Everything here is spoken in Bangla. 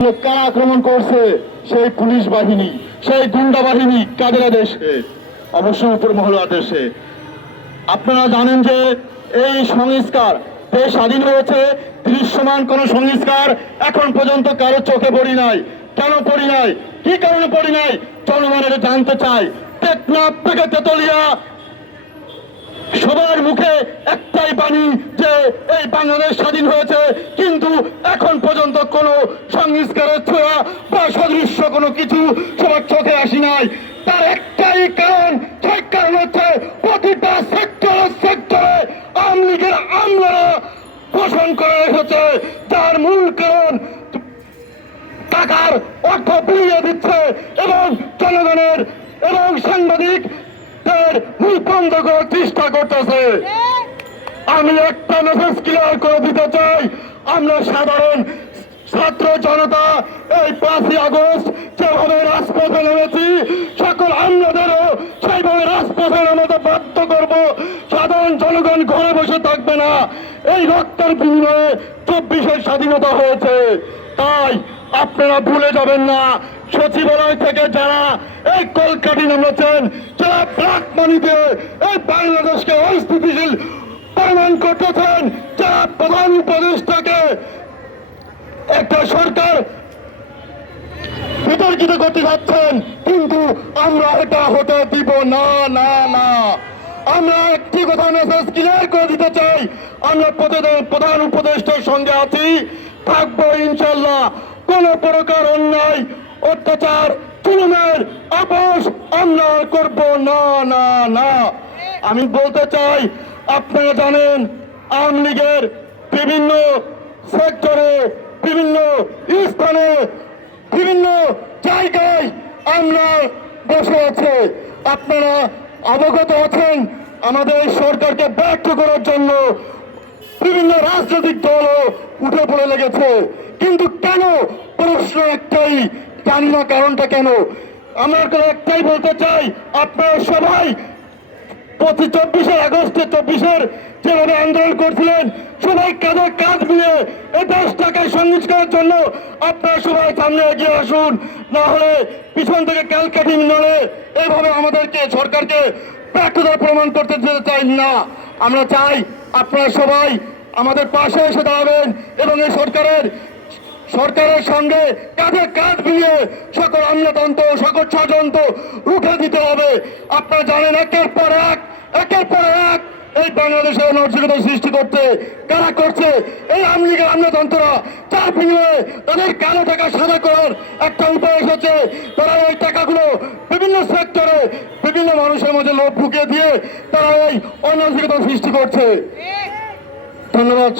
কারা আক্রমণ করছে? সেই পুলিশ বাহিনী, সেই গুন্ডা বাহিনী কাদের আদেশে? অবশ্যই উপর মহল আদেশে। আপনারা জানেন যে এই সংস্কার, দেশ স্বাধীন হয়েছে, দৃশ্যমান কোন সংস্কার এখন পর্যন্ত কারো চোখে পড়ি নাই। কেন পড়ি নাই? কি কারণে পড়ি নাই? জনগণের জানতে চাই। টেকনাফ থেকে তেতুলিয়া সবার মুখে একটাই বাণী যে এই বাংলাদেশ স্বাধীন হয়েছে, কিন্তু এখন পর্যন্ত কোন সংস্কারের ছোঁয়া বা সদৃশ্য কোনো কিছু সবার চোখে আসি নাই। তার একটাই কারণ, সেই কারণ হচ্ছে প্রতিটা সেক্টরে আওয়ামী লীগের আমলারা পোষণ করে রেখেছে, যার মূল কারণ টাকার অর্থ বিলিয়ে দিচ্ছে এবং জনগণের এবং সাংবাদিক মুখ বন্ধ করার চেষ্টা করতেছে। আমি একটা মেসেজ ক্লিয়ার করে দিতে চাই, আমরা সাধারণ ছাত্র জনতা এই 5ই আগস্ট যেভাবে রাজপথে নেমেছি, সকল আমলাদেরও সেইভাবে রাজপথে নামাতে বাধ্য করব। সাধারণ জনগণ ঘরে বসে থাকবে না। এই রক্তের বিনিময়ে 24-এর স্বাধীনতা হয়েছে। তাই আপনারা ভুলে যাবেন না, সচিবালয় থেকে যারা এই কলকাঠি নামেছেন, যারা ব্ল্যাক মানিতে এই বাংলাদেশকে অস্থিতিশীল প্রমাণ করতেছেন, যারা প্রধান উপদেষ্টাকে একটা সরকার বিতর্কিত করতে যাচ্ছেন, কিন্তু আমরা এটা হতে দিব না। না না, আমরা একটি কথা মেসেজ ক্লিয়ার করে দিতে চাই, আমরা প্রধান উপদেষ্টার সঙ্গে আছি, থাকবো ইনশাল্লাহ। কোন প্রকার অন্যায়, অত্যাচার, জুলুমের আপোষ আমরা করব না। না না, আমি বলতে চাই, আপনারা জানেন আওয়ামী লীগের বিভিন্ন সেক্টরে, বিভিন্ন স্থানে, বিভিন্ন জায়গায় আমরা বসে আছে। আপনারা অবগত আছেন, আমাদের সরকারকে ব্যর্থ করার জন্য বিভিন্ন রাজনৈতিক দলও উঠে পড়ে লেগেছে। কিন্তু কেন? প্রশ্ন একটাই, জানি না কারণটা কেন। আমার একটাই বলতে চাই, আপনারা সবাই 24 আগস্টে 24-এর যেভাবে আন্দোলন করছিলেন, সবাই কাঁধে কাঁধ মিলিয়ে এই দেশটাকে সংস্কারের জন্য আপনারা সবাই সামনে এগিয়ে আসুন। না হলে পিছন থেকে ক্যালকাঠি নড়ে এইভাবে আমাদেরকে, সরকারকে ব্যর্থতার প্রমাণ করতে যেতে চাই না। আমরা চাই আপনারা সবাই আমাদের পাশে এসে দাঁড়াবেন এবং এই সরকারের সঙ্গে কাঁধে কাঁধ মিলিয়ে সকল আমলাতন্ত্র, সকল ষড়যন্ত্র রুখে দিতে হবে। আপনারা জানেন একের পর এক এই বাংলাদেশে নৈতিকতা সৃষ্টি করতে কারা করছে? এই আওয়ামী লীগের আমলাতন্ত্ররা। যার বিনিময়ে তাদের কালো টাকা সাদা করার একটা উপায় এসেছে। তারা এই টাকাগুলো বিভিন্ন সেক্টরে বিভিন্ন মানুষের মধ্যে লোভ ঢুকিয়ে দিয়ে তারা এই অনৈতিকতা সৃষ্টি করছে। ধন্যবাদ।